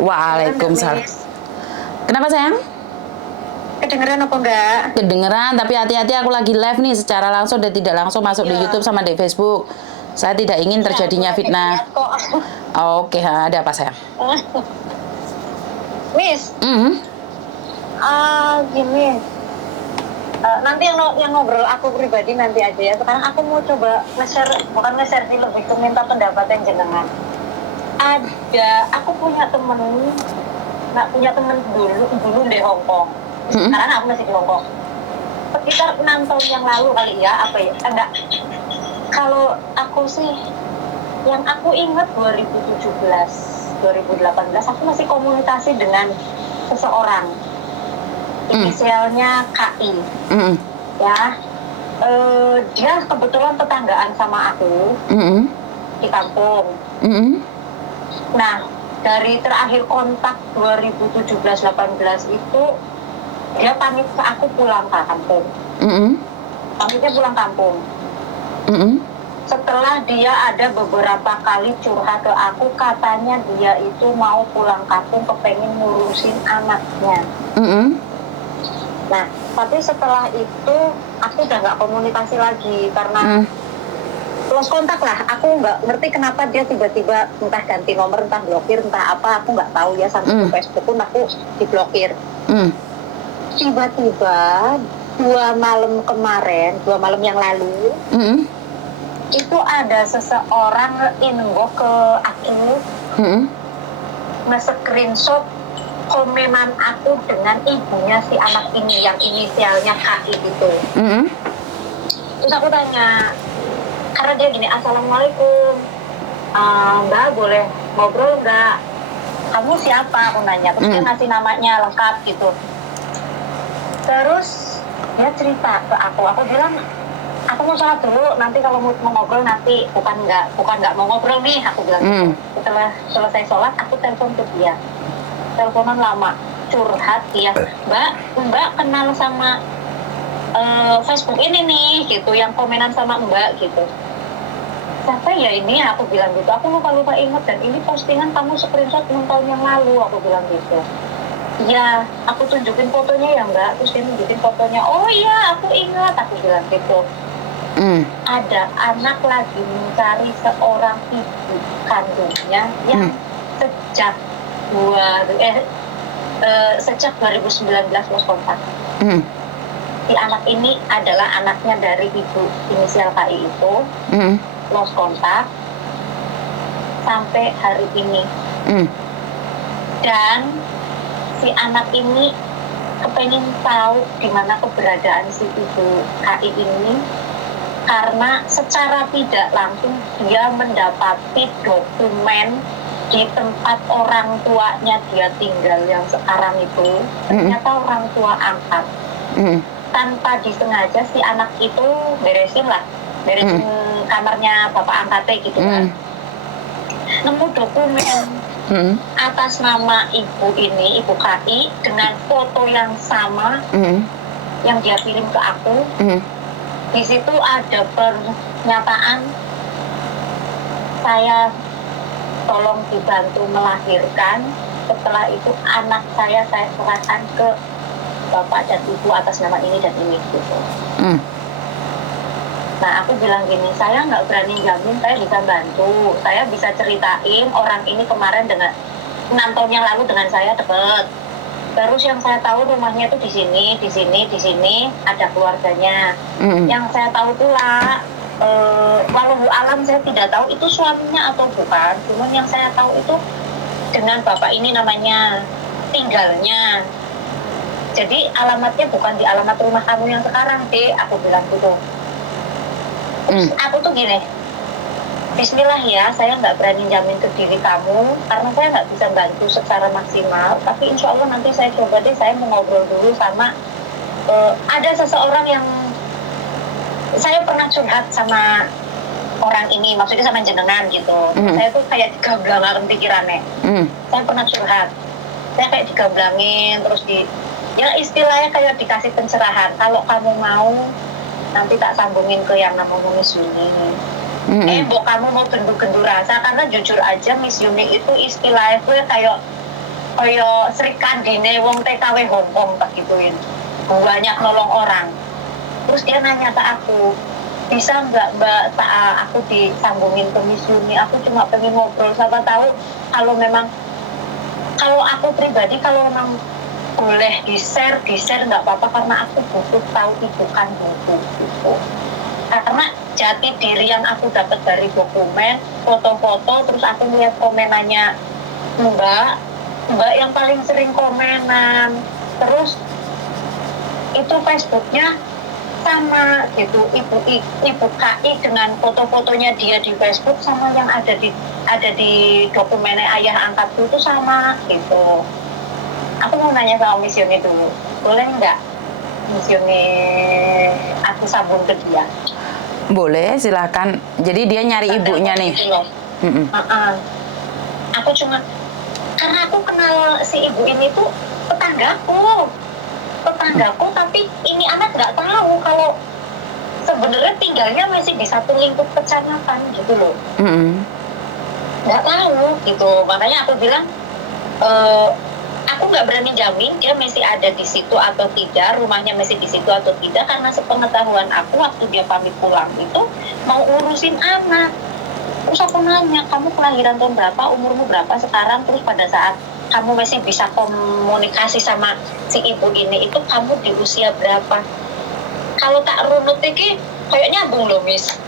Waalaikumsalam. Kenapa sayang? Kedengeran apa enggak? Kedengeran, tapi hati-hati aku lagi live nih secara langsung dan tidak langsung masuk di YouTube sama di Facebook. Saya tidak ingin terjadinya fitnah. Oke, ada apa sayang? Miss, Mhm. gini. Nanti yang ngobrol aku pribadi nanti aja ya. Sekarang aku mau coba nge-share, bukan nge-share sih, lebih ke minta pendapat yang jenengan. Aku punya temen dulu di Hong Kong. Sekarang aku masih di Hong Kong. Sekitar 6 tahun yang lalu kali ya, enggak. Kalau aku sih, yang aku ingat 2017, 2018, aku masih komunikasi dengan seseorang. Inisialnya KI. Ya. Dia kebetulan tetanggaan sama aku di kampung. Nah, dari terakhir kontak 2017-18 itu dia pamit ke aku pulang ke kampung. Pamitnya pulang kampung. Setelah dia ada beberapa kali curhat ke aku, katanya dia itu mau pulang kampung kepengen ngurusin anaknya. Nah, tapi setelah itu aku udah nggak komunikasi lagi karena lost kontak lah. Aku nggak ngerti kenapa dia tiba-tiba entah ganti nomor, entah blokir, entah apa, aku nggak tahu ya. Sampai ke Facebook pun aku diblokir. Tiba-tiba 2 malam yang lalu, itu ada seseorang inbox ke aku, nge-screenshot komenan aku dengan ibunya si anak ini yang inisialnya KI itu. Terus aku tanya, karena dia gini, assalamualaikum, Mbak boleh ngobrol nggak? Kamu siapa? Aku nanya. Terus dia ngasih namanya lengkap gitu. Terus dia cerita ke aku bilang, aku mau sholat dulu, nanti kalau mau ngobrol nanti, bukan nggak mau ngobrol nih, aku bilang gitu. Setelah selesai sholat, aku telepon ke dia. Teleponan lama, curhat dia, Mbak kenal sama Facebook ini nih gitu, yang komenan sama Mbak gitu. Siapa ya ini? Aku bilang gitu. Aku lupa ingat, dan ini postingan kamu screenshot 6 tahun yang lalu, aku bilang gitu. Ya, aku tunjukin fotonya ya Mbak. Terus dia nunjukin fotonya. Oh iya, aku ingat, aku bilang gitu. Ada anak lagi mencari seorang ibu kandungnya yang sejak 2019 lost kontak. Si anak ini adalah anaknya dari ibu inisial KI itu, lost kontak sampai hari ini. Dan si anak ini kepengen tahu di mana keberadaan si ibu KI ini, karena secara tidak langsung dia mendapati dokumen di tempat orang tuanya dia tinggal yang sekarang itu, ternyata orang tua angkat. Tanpa disengaja si anak itu beresin kamarnya bapak angkatnya gitu kan. Nemu dokumen atas nama ibu ini, ibu KI, dengan foto yang sama yang dia kirim ke aku. Di situ ada pernyataan, saya tolong dibantu melahirkan, setelah itu anak saya serahkan ke bapak dan ibu atas nama ini dan ini gitu. Nah, aku bilang gini, saya nggak berani jamin saya bisa bantu, saya bisa ceritain orang ini kemarin dengan 6 tahun yang lalu dengan saya deket. Terus yang saya tahu rumahnya itu di sini ada keluarganya. Yang saya tahu pula, walau alam saya tidak tahu itu suaminya atau bukan. Cuman yang saya tahu itu dengan bapak ini namanya tinggalnya. Jadi alamatnya bukan di alamat rumah kamu yang sekarang, deh. Aku bilang gitu. Terus aku tuh gini, bismillah ya, saya nggak berani jamin ke diri kamu karena saya nggak bisa bantu secara maksimal, tapi insya Allah nanti saya coba deh, saya mau ngobrol dulu sama ada seseorang yang saya pernah curhat sama orang ini, maksudnya sama jenengan gitu. Saya tuh kayak digamblangin pikirannya. Saya pernah curhat, saya kayak digamblangin, terus ya istilahnya kayak dikasih pencerahan, kalau kamu mau nanti tak sambungin ke yang namanya Miss Yuni. Kamu mau gendu-gendu rasa, karena jujur aja Miss Yuni itu istilahnya kayak Kaya Sri Kandine wong TKW Hongkong tak gituin. Banyak nolong orang. Terus dia nanya ke aku, bisa nggak Mbak aku disambungin ke Miss Yuni? Aku cuma pengen ngobrol, siapa tahu kalau aku pribadi kalau memang boleh di-share nggak apa-apa, karena aku butuh tahu ibu kandungku gitu. Karena jati diri yang aku dapat dari dokumen, foto-foto, terus aku lihat komenannya Mbak yang paling sering komenan, terus itu Facebooknya sama gitu, ibu KI dengan foto-fotonya dia di Facebook sama yang ada di dokumennya ayah angkatku itu sama gitu. Aku mau nanya sama Miss Yuni dulu, boleh nggak Miss Yuni aku sambung ke dia? Boleh, silakan. Jadi dia nyari ibunya nih. Aku cuma karena aku kenal si ibu ini tuh tetanggaku, tapi ini anak nggak tahu kalau sebenarnya tinggalnya masih di satu lingkup kecamatan gitu loh. Nggak tahu gitu, makanya aku bilang aku nggak berani jamin dia masih ada di situ atau tidak, rumahnya masih di situ atau tidak, karena sepengetahuan aku waktu dia pamit pulang itu mau urusin anak. Terus aku nanya, kamu kelahiran tahun berapa, umurmu berapa sekarang, terus pada saat kamu masih bisa komunikasi sama si ibu ini, itu kamu di usia berapa? Kalau tak runut ini kayak nyambung loh, Miss.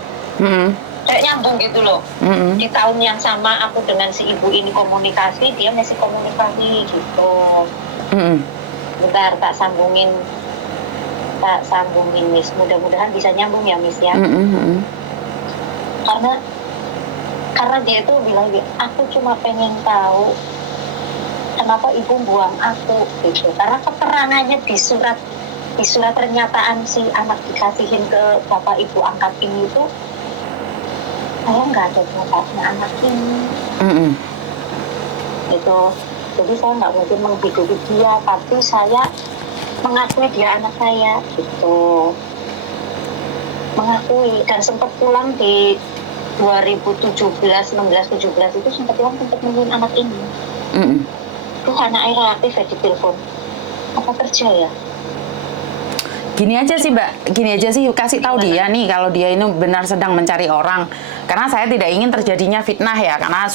Kayak nyambung gitu loh. Di tahun yang sama aku dengan si ibu ini komunikasi, dia masih komunikasi gitu. Bentar, tak sambungin Miss. Mudah-mudahan bisa nyambung ya, Miss ya. Karena dia tuh bilang, aku cuma pengen tahu kenapa ibu buang aku gitu. Karena keterangannya di surat pernyataan si anak dikasihin ke bapak ibu angkat ini itu, saya nggak ada bapaknya anak ini. Gitu. Jadi saya nggak mungkin menghidupi dia, tapi saya mengakui dia anak saya gitu. Mengakui, dan sempat pulang di 2017, 16, 17 itu sempat nemuin anak ini. Tuh anak reaktif ya di telepon. Apa kerja ya? Gini aja sih Mbak, kasih tahu dia nih kalau dia ini benar sedang mencari orang. Karena saya tidak ingin terjadinya fitnah ya, karena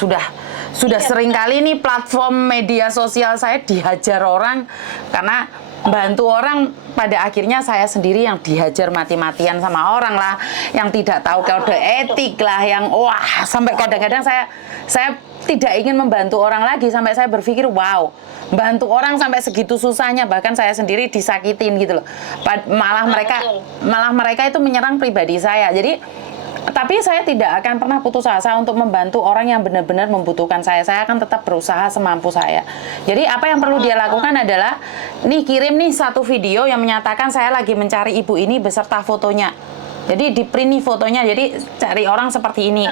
sudah sering kali nih platform media sosial saya dihajar orang karena bantu orang, pada akhirnya saya sendiri yang dihajar mati-matian sama orang lah, yang tidak tahu kode etik lah, yang wah sampai kadang-kadang saya tidak ingin membantu orang lagi, sampai saya berpikir wow, bantu orang sampai segitu susahnya, bahkan saya sendiri disakitin gitu loh. Malah mereka itu menyerang pribadi saya. Jadi tapi saya tidak akan pernah putus asa untuk membantu orang yang benar-benar membutuhkan saya. Saya akan tetap berusaha semampu saya. Jadi apa yang perlu dia lakukan adalah kirim satu video yang menyatakan saya lagi mencari ibu ini beserta fotonya. Jadi di print nih fotonya. Jadi cari orang seperti ini.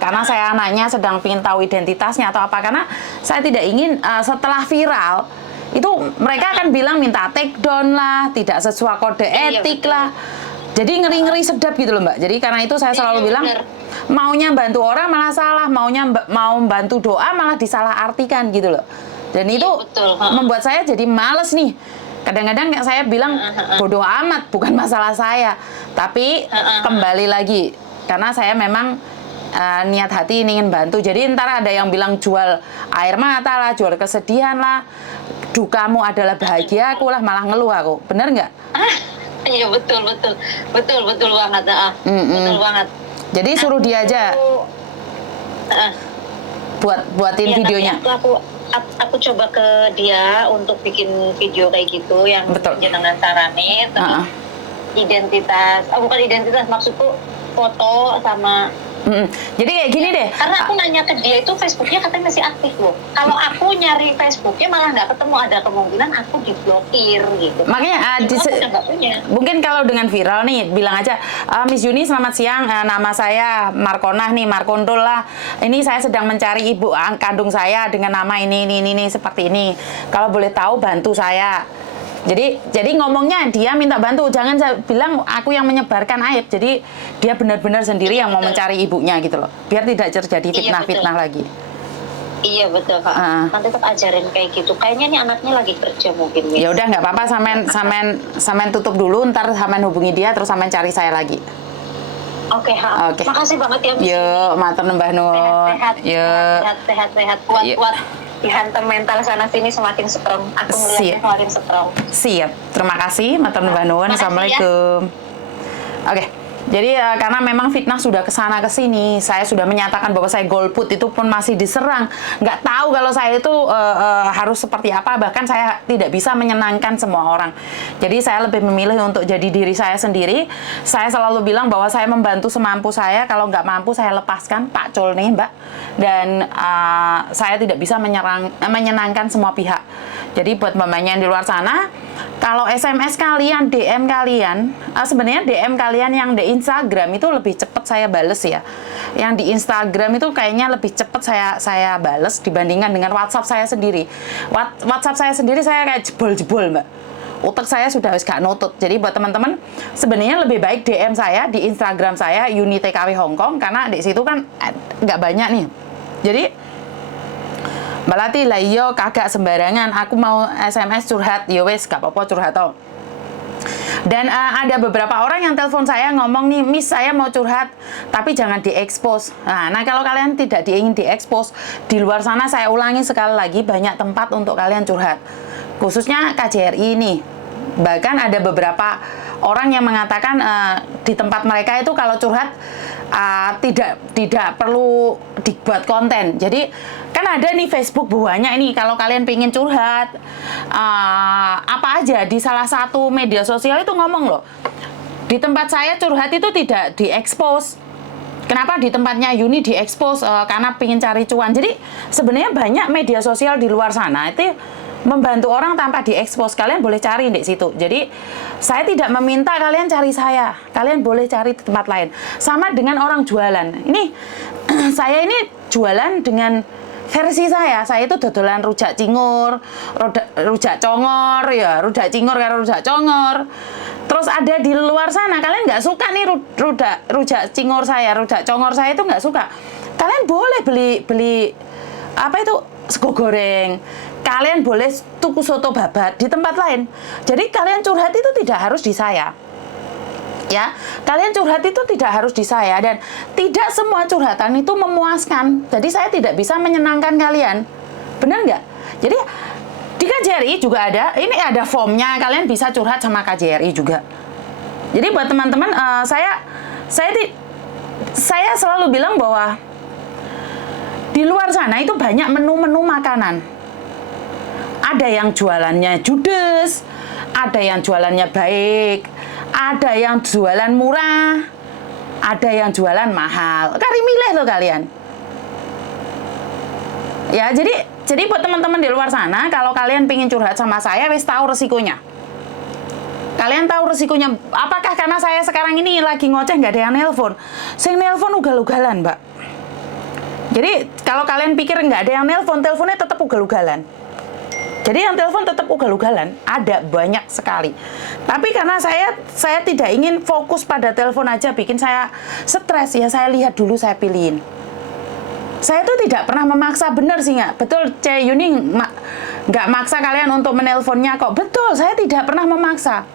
Karena saya anaknya sedang ingin tahu identitasnya atau apa. Karena saya tidak ingin setelah viral itu mereka akan bilang minta take down lah, tidak sesuai kode etik lah. Jadi ngeri-ngeri sedap gitu loh Mbak. Jadi karena itu saya selalu bilang, maunya bantu orang malah salah, mau bantu doa malah disalahartikan gitu loh. Dan itu membuat saya jadi males nih. Kadang-kadang saya bilang bodoh amat, bukan masalah saya. Tapi kembali lagi, karena saya memang niat hati ingin bantu. Jadi ntar ada yang bilang jual air mata lah, jual kesedihan lah, dukamu adalah bahagiaku lah, malah ngeluh aku. Bener nggak? Iya betul banget. Betul banget. Jadi suruh dia aja buatin videonya. Aku coba ke dia untuk bikin video kayak gitu yang jenengan saranin. Bukan identitas, maksudku foto sama. Jadi kayak gini deh. Karena aku nanya ke dia itu Facebooknya katanya masih aktif loh. Kalau aku nyari Facebooknya malah nggak ketemu, ada kemungkinan aku diblokir gitu. Makanya mungkin kalau dengan viral nih bilang aja, Miss Yuni selamat siang, nama saya Markonah nih, Markondol lah. Ini saya sedang mencari ibu kandung saya dengan nama ini seperti ini. Kalau boleh tahu bantu saya. Jadi ngomongnya dia minta bantu, jangan bilang aku yang menyebarkan aib. Jadi dia benar-benar sendiri yang mau mencari ibunya gitu loh, biar tidak terjadi fitnah-fitnah lagi. Iya betul Kak. Nanti tetap ajarin kayak gitu. Kayaknya nih anaknya lagi kerja mungkin. Ya udah nggak apa-apa, samen tutup dulu, ntar samen hubungi dia terus samen cari saya lagi. Oke, Oke. Makasih banget ya Miss. Yuk, matur nembah nuwun. Sehat. Kuat dihantam mental sana sini semakin strong. Aku melihatnya semakin strong. Siap. Terima kasih, matur nembah nuwun. Assalamualaikum. Oke. Jadi karena memang fitnah sudah kesana kesini, saya sudah menyatakan bahwa saya golput itu pun masih diserang. Nggak tahu kalau saya itu harus seperti apa, bahkan saya tidak bisa menyenangkan semua orang. Jadi saya lebih memilih untuk jadi diri saya sendiri. Saya selalu bilang bahwa saya membantu semampu saya, kalau nggak mampu saya lepaskan, Pak Cul nih Mbak. Dan saya tidak bisa menyenangkan semua pihak. Jadi buat mbak-mbaknya yang di luar sana, kalau SMS kalian, DM kalian, sebenarnya DM kalian yang di Instagram itu lebih cepat saya bales ya. Yang di Instagram itu kayaknya lebih cepat saya bales dibandingkan dengan WhatsApp saya sendiri. WhatsApp saya sendiri saya kayak jebol-jebol Mbak. Otak saya sudah harus gak nutut. Jadi buat teman-teman, sebenarnya lebih baik DM saya di Instagram saya Yuni TKW Hongkong, karena di situ kan nggak banyak nih. Jadi Mbak Lati lah iya kagak sembarangan, aku mau SMS curhat, ya wes gak apa-apa curhat toh. Dan ada beberapa orang yang telepon saya ngomong nih, Miss saya mau curhat tapi jangan diekspos. Nah kalau kalian tidak ingin diekspos, di luar sana saya ulangi sekali lagi, banyak tempat untuk kalian curhat, khususnya KJRI ini. Bahkan ada beberapa orang yang mengatakan di tempat mereka itu kalau curhat tidak perlu dibuat konten. Jadi kan ada nih Facebook banyak ini, kalau kalian pengen curhat apa aja di salah satu media sosial itu ngomong loh, di tempat saya curhat itu tidak diekspos. Kenapa di tempatnya Yuni diekspos? Karena pengen cari cuan. Jadi sebenarnya banyak media sosial di luar sana itu membantu orang tanpa diekspos. Kalian boleh cari di situ. Jadi saya tidak meminta kalian cari saya, kalian boleh cari di tempat lain. Sama dengan orang jualan. Ini saya ini jualan dengan versi saya itu dodolan rujak cingur, rujak congor ya, rujak cingur karo rujak congor. Terus ada di luar sana kalian nggak suka nih rujak cingur saya, rujak congor saya itu nggak suka, kalian boleh beli apa itu sego goreng, kalian boleh tuku soto babat di tempat lain. Jadi kalian curhat itu tidak harus di saya. Ya, kalian curhat itu tidak harus di saya, dan tidak semua curhatan itu memuaskan. Jadi saya tidak bisa menyenangkan kalian, benar nggak? Jadi di KJRI juga ada, ini ada formnya, kalian bisa curhat sama KJRI juga. Jadi buat teman-teman, saya selalu bilang bahwa di luar sana itu banyak menu-menu makanan. Ada yang jualannya judes, ada yang jualannya baik, ada yang jualan murah, ada yang jualan mahal. Kali milih loh kalian. Ya, jadi buat teman-teman di luar sana, kalau kalian pengen curhat sama saya, wis tahu resikonya. Kalian tahu resikonya. Apakah karena saya sekarang ini lagi ngoceh nggak ada yang nelpon? Saya nelpon ugal-ugalan, Mbak. Jadi kalau kalian pikir nggak ada yang nelpon, teleponnya tetap ugal-ugalan. Jadi yang telepon tetap ugal-ugalan, ada banyak sekali. Tapi karena saya tidak ingin fokus pada telepon aja, bikin saya stres, ya saya lihat dulu, saya pilihin. Saya tuh tidak pernah memaksa, bener sih nggak? Betul, C. Yuni nggak maksa kalian untuk menelponnya kok. Betul, saya tidak pernah memaksa.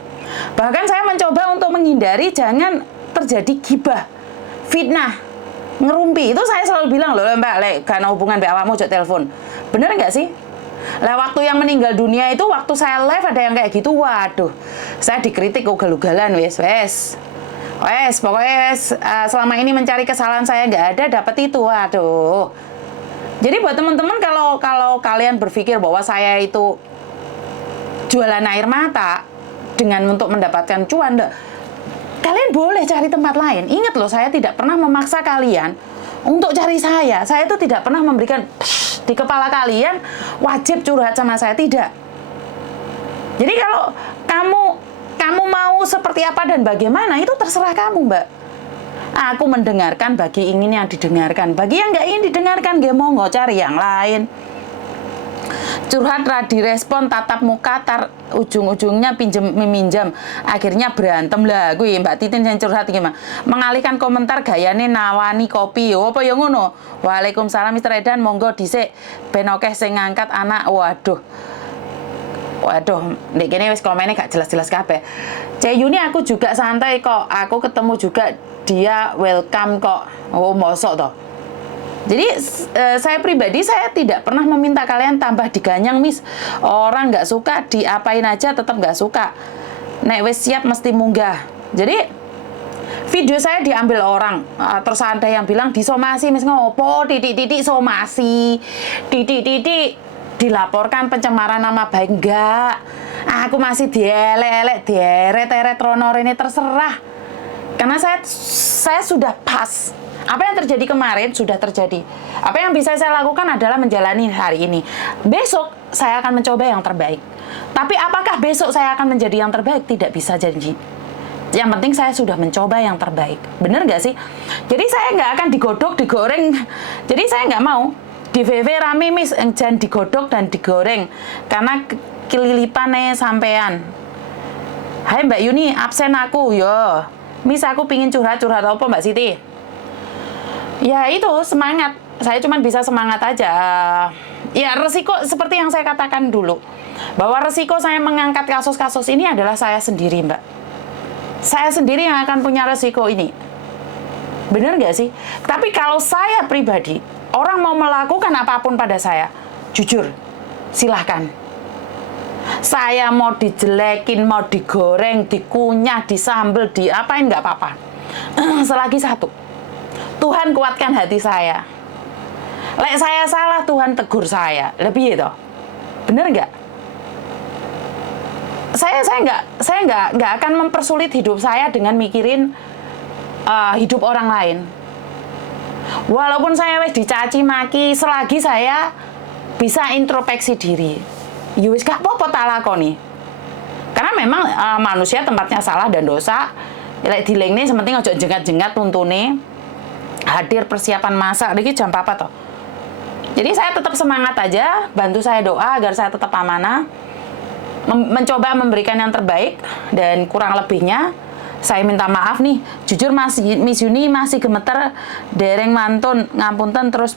Bahkan saya mencoba untuk menghindari jangan terjadi gibah, fitnah, ngerumpi. Itu saya selalu bilang loh, Mbak, karena hubungan Mbak awakmu jok telepon. Bener nggak sih? Lah waktu yang meninggal dunia itu, waktu saya live ada yang kayak gitu, waduh, saya dikritik ugal-ugalan, wes, pokoknya selama ini mencari kesalahan saya nggak ada, dapat itu, waduh. Jadi buat teman-teman, kalau kalian berpikir bahwa saya itu jualan air mata dengan untuk mendapatkan cuan, kalian boleh cari tempat lain. Ingat loh, saya tidak pernah memaksa kalian untuk cari saya. Saya itu tidak pernah memberikan di kepala kalian wajib curhat sama saya, tidak. Jadi kalau kamu mau seperti apa dan bagaimana, itu terserah kamu, Mbak. Aku mendengarkan bagi ingin yang didengarkan, bagi yang nggak ingin didengarkan, monggo cari yang lain. curhat direspon tatap muka ujung-ujungnya minjam akhirnya berantem lah gue Mbak Titin yang curhat gimana mengalihkan komentar gayane nawani kopi apa ya ngono. Waalaikumsalam Mr. Edan monggo dhisik ben akeh sing ngangkat anak. Waduh ndek kene wis komennya gak jelas-jelas kabeh. Cek Yuni aku juga santai kok, aku ketemu juga dia welcome kok. Oh mosok toh. Jadi saya pribadi saya tidak pernah meminta kalian tambah diganyang Miss. Orang nggak suka diapain aja tetap nggak suka. Nek wis siap mesti munggah. Jadi video saya diambil orang. Terus ada yang bilang disomasi Miss ngopo titik-titik somasi. Titik-titik dilaporkan pencemaran nama baik enggak. Aku masih dielek-elek dieret-eret ronor ini terserah. Karena saya sudah pas. Apa yang terjadi kemarin sudah terjadi. Apa yang bisa saya lakukan adalah menjalani hari ini. Besok saya akan mencoba yang terbaik. Tapi apakah besok saya akan menjadi yang terbaik? Tidak bisa janji. Yang penting saya sudah mencoba yang terbaik. Bener nggak sih? Jadi saya nggak akan digodok, digoreng. Jadi saya nggak mau. Di VV rame Miss, jangan digodok dan digoreng. Karena kelilipannya sampean. Hai Mbak Yuni, absen aku. Yo, Miss aku pingin curhat-curhat apa Mbak Siti? Ya itu semangat, saya cuma bisa semangat aja. Ya resiko seperti yang saya katakan dulu, bahwa resiko saya mengangkat kasus-kasus ini adalah saya sendiri Mbak. Saya sendiri yang akan punya resiko ini. Bener nggak sih? Tapi kalau saya pribadi, orang mau melakukan apapun pada saya, jujur, silahkan. Saya mau dijelekin, mau digoreng, dikunyah, disambel, diapain nggak apa-apa. Selagi satu, Tuhan kuatkan hati saya. Lek saya salah, Tuhan tegur saya. Lebih itu, bener nggak? Saya nggak akan mempersulit hidup saya dengan mikirin hidup orang lain. Walaupun saya wis dicaci maki, selagi saya bisa introspeksi diri, yowis gak apa-apa tak lakoni. Karena memang manusia tempatnya salah dan dosa. Lek dilengnya sementing ojo jengat-jengat tuntune. Hadir persiapan masak, ini jam apa toh? Jadi saya tetap semangat aja, bantu saya doa agar saya tetap amanah, mencoba memberikan yang terbaik dan kurang lebihnya saya minta maaf nih. Jujur Miss Yuni masih gemeter dereng mantun ngapunten terus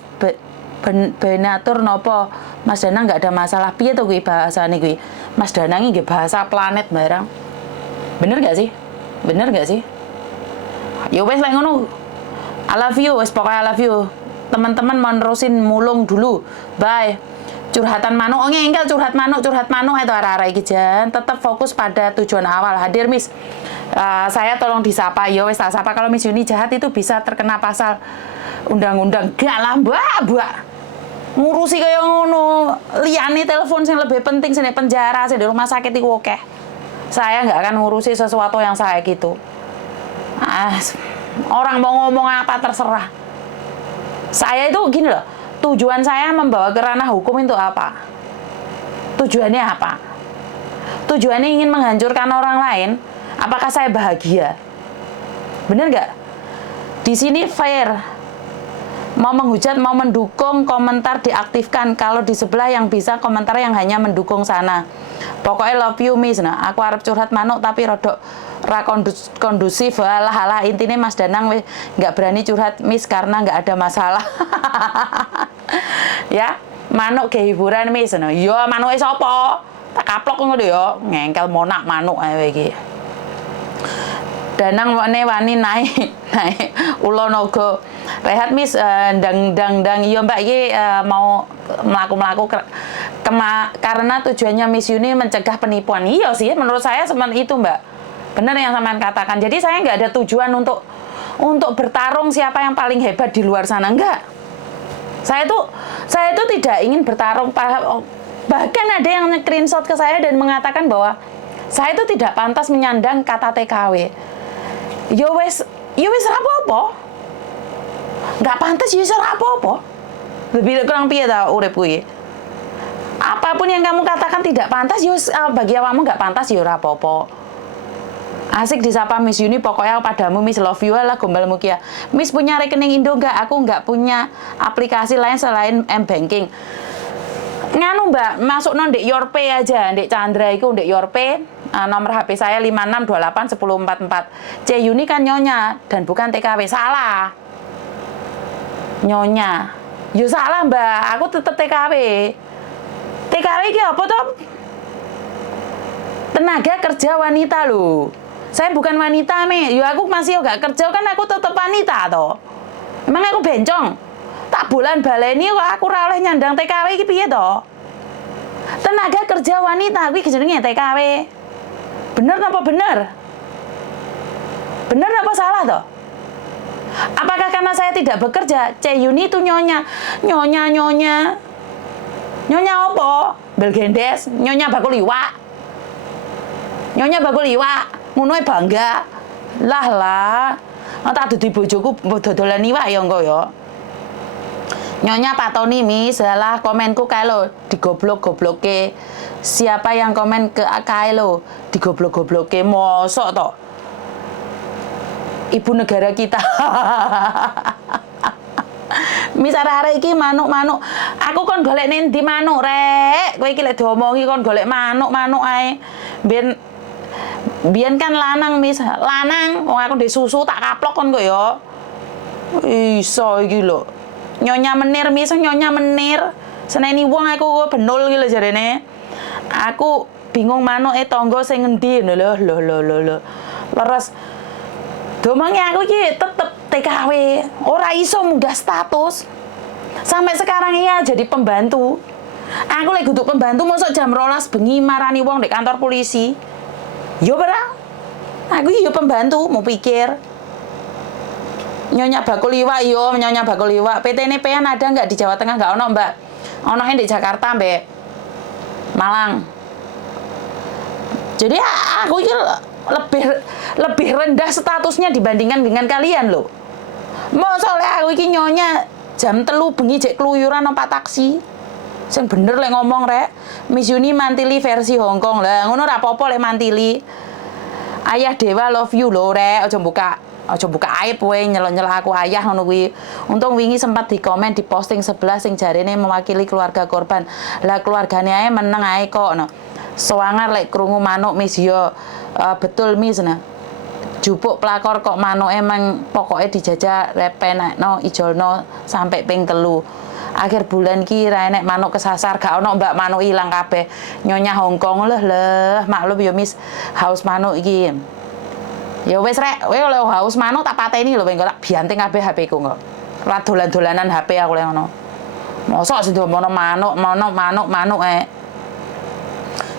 benatur nopo Mas Danang nggak ada masalah piye tuh gue bahasa nih gue Mas Danang ini bahasa planet barang bener gak sih? Ya wes lah ngono. I love you, pokoknya I love you. Teman-teman mau nerusin mulung dulu. Bye. Curhatan manuk, engkel curhat manuk itu arah-arah iki jan. Tetap fokus pada tujuan awal. Hadir Miss. Saya tolong disapa. Yo wes tak sapa. Kalau Miss Yuni jahat itu bisa terkena pasal undang-undang. Gak lah, Mbak. Ngurusi kayak ngono. Liyane telepon sing lebih penting sini penjara, sini di rumah sakit iku oke. Saya nggak akan ngurusi sesuatu yang saya gitu. Orang mau ngomong apa terserah. Saya itu gini loh, tujuan saya membawa ke ranah hukum itu apa? Tujuannya apa? Tujuannya ingin menghancurkan orang lain. Apakah saya bahagia? Bener nggak? Di sini fair. Mau menghujat, mau mendukung, komentar diaktifkan. Kalau di sebelah yang bisa komentar yang hanya mendukung sana. Pokoknya love you Miss. Nah, aku harap curhat manuk tapi rodok ra kondusif. Halah intinya Mas Danang nggak berani curhat Miss karena nggak ada masalah. Ya, manuk ke hiburan Miss. Nah, yo manuke sapa? Tak kaplok ngono yo, ngengkel monak manuk ae iki. Danang wani naik ulo nogo. Rehat Miss, dang iya Mbak iki mau melaku karena tujuannya Miss Yuni mencegah penipuan. Iya sih, menurut saya seperti itu Mbak. Benar yang sampean katakan. Jadi saya nggak ada tujuan untuk bertarung siapa yang paling hebat di luar sana, enggak. Saya itu tidak ingin bertarung. Bahkan ada yang nge-screenshot ke saya dan mengatakan bahwa saya itu tidak pantas menyandang kata TKW. Yo wes apa-apa. Nggak pantas yo apa-apa. Lebih kurang piye ta urip kuwi. Apapun yang kamu katakan tidak pantas, yo bagi awakmu nggak pantas yo ora apa-apa. Asik disapa Miss Yuni, pokoknya padamu Miss love you lah gombal mukia. Miss punya rekening Indo nggak? Aku nggak punya aplikasi lain selain M-Banking. nganu Mbak, masuk ndek Yorpe aja, ndek Chandra iku ndek Yorpe. Nomor HP saya 56281044. C Yuni kan nyonya dan bukan TKW. Salah. Nyonya. Yo salah Mbak, aku tetep TKW. TKW iki apa toh? Tenaga kerja wanita loh. Saya bukan wanita me. Yo aku masih gak kerja kan aku tetep wanita toh. Emang aku bencong. Tak bulan baleni kok aku ora oleh nyandang TKW iki piye toh? Tenaga kerja wanita kuwi jenenge TKW. Bener apa bener? Bener apa salah toh? Apakah karena saya tidak bekerja, C Yuni itu nyonya? Nyonya apa? Belgendes, nyonya bakul iwak. Nyonya bakul iwak, ngono bangga. Lah. Tak dudu bojoku dodolan iwak ya engko ya. Nyonya Pak Tony mi, salah komenku kae lo digoblok-gobloke. Siapa yang komen ke kae lo digoblok-gobloke, mosok toh? Ibu negara kita. Mis arek-arek iki manuk-manuk. Aku kon golek ning ndi manuk rek. Kowe iki lek diomongi kon golek manuk-manuk ae. Biyen kan lanang mis, lanang. Wong aku ndek susu tak kaplok kon kok ya. Iso iki lho. Nyonya menir mis, nyonya menir. Seneni wong aku benul iki lho jarene. Aku bingung manuke tangga sing ngendi lho. Leres. Domange aku iki tetep TKW, ora iso munggah status. Sampai sekarang iya jadi pembantu. Aku lagi duduk pembantu mosok jam 12 bengi marani wong di kantor polisi. Yo ora. Aku yo pembantu, mau pikir. Nyonya bakul iwak yo, nyonya bakul iwak. PT NPN ada nggak di Jawa Tengah? Nggak ono, Mbak. Ononya di Jakarta, Mbak. Malang. Jadi aku iki lebih rendah statusnya dibandingkan dengan kalian loh. Masa oleh aku iki nyonya jam 3 bengi jek keluyuran numpak taksi. Sing bener lek ngomong rek. Miss Yuni mantili versi Hongkong lah. Ngono ora apa-apa lek mantili. Ayah Dewa love you lho rek. Aja buka aib kowe nyel-nyel aku ayah ngono kuwi. Untung wingi sempat dikomen di posting sebelah sing jarene mewakili keluarga korban. Lah keluargane ae meneng ae kok no. Soangar lek krungu manuk Miss yo betul Miss nah. Jupuk pelakor kok manuk emang pokoknya dijajah repenekno ijolno sampai ping 3. Akhir bulan ki ra enek manuk kesasar, gak ono Mbak manuk ilang kabeh. Nyonya Hongkong leh maklum ya Miss haus manuk iki. Ya wis rek, kowe oleh haus manuk tak pateni lho engko tak bianting kabeh HP-ku kok. Ora dolan-dolanan HP aku lek ngono. Mosok sing domono manuk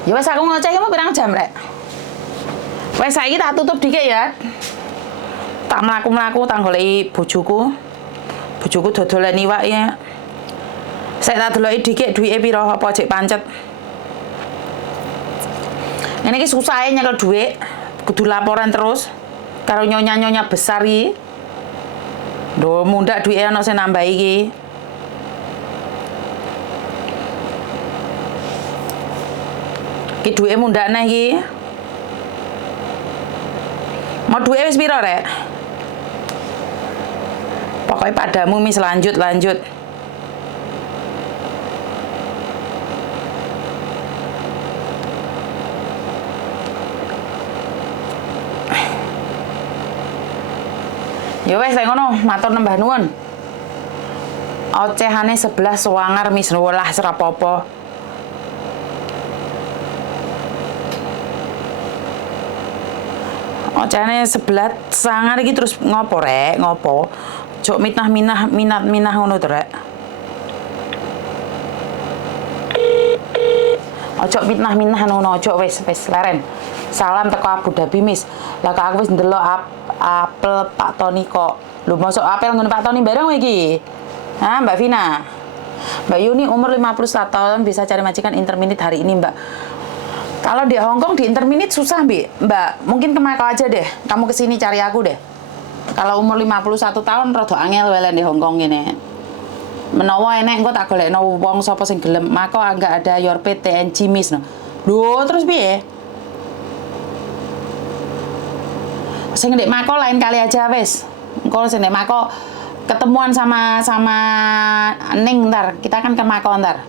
Ya wis aku ngoceh iki pirang jam rek. Wes saiki tak tutup dikit ya. Tak mlaku-mlaku tak goleki bojoku. Bojoku dodolan iwak ya. Saya tak deloki dikit duwike piro apa jek pancet. Ngene iki susah nyekel duit. Kudu laporan terus karo nyonya-nyonya besar iki. Lho mundak duwike ana sing nambah iki. Iki duwike mundak neh iki. Mau duit wis piro rek? Pokoknya padamu Miss lanjut. Ya wes lek ngono, matur nembah nuwun. Ocehane 11 suwangar Miss welah serapopo. Ocehane 11 sangar iki terus ngopo rek? Ngopo? Jok minat ngono to rek. Ojo minah ngono, ojo wis leren. Salam teko Abu Dhabi Miss. Lah kok aku wis ndelok apel Pak Tony kok. Lho mosok apel ngono Pak Tony bareng iki. Hah, Mbak Vina. Mbak Yuni umur 51 tahun bisa cari majikan interminit hari ini, Mbak. Kalau di Hongkong di interminit susah, Mbak. Mungkin ke Macau aja deh. Kamu kesini cari aku deh. Kalau umur 51 tahun rada angel welen di Hongkong ini. Menawa enek engko tak golekno wong sapa sing gelem. Macau enggak ada Yorpe TNG Miss no. Lho, terus piye? Sing ndek Macau lain kali aja wis. Engko sing ndek Macau ketemuan sama Ning ntar. Kita kan ke Macau ntar.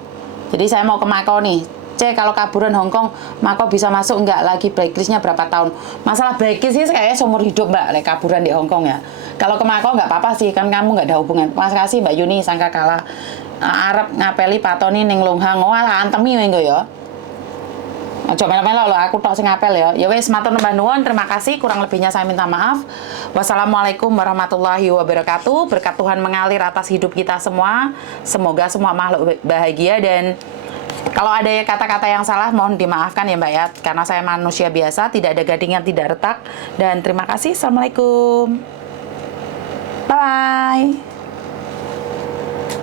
Jadi saya mau ke Mako nih. C, kalau kaburan Hongkong, Mako bisa masuk nggak? Lagi blacklistnya berapa tahun? Masalah blacklist sih kayaknya seumur hidup Mbak, like kaburan di Hongkong ya. Kalau ke Mako nggak apa-apa sih, kan kamu nggak ada hubungan. Terima kasih Mbak Yuni, sangka kalah. Arab ngapeli patoni ning Longhang. Wah, antemi mengko ya. Aja melo-melo lho, aku tok sing ngapel ya. Ya wis, matur nuwun nuwun, terima kasih. Kurang lebihnya saya minta maaf. Wassalamualaikum warahmatullahi wabarakatuh. Berkat Tuhan mengalir atas hidup kita semua. Semoga semua makhluk bahagia, dan kalau ada kata-kata yang salah mohon dimaafkan ya Mbak ya. Karena saya manusia biasa, tidak ada gading yang tidak retak. Dan terima kasih. Assalamualaikum. Bye-bye.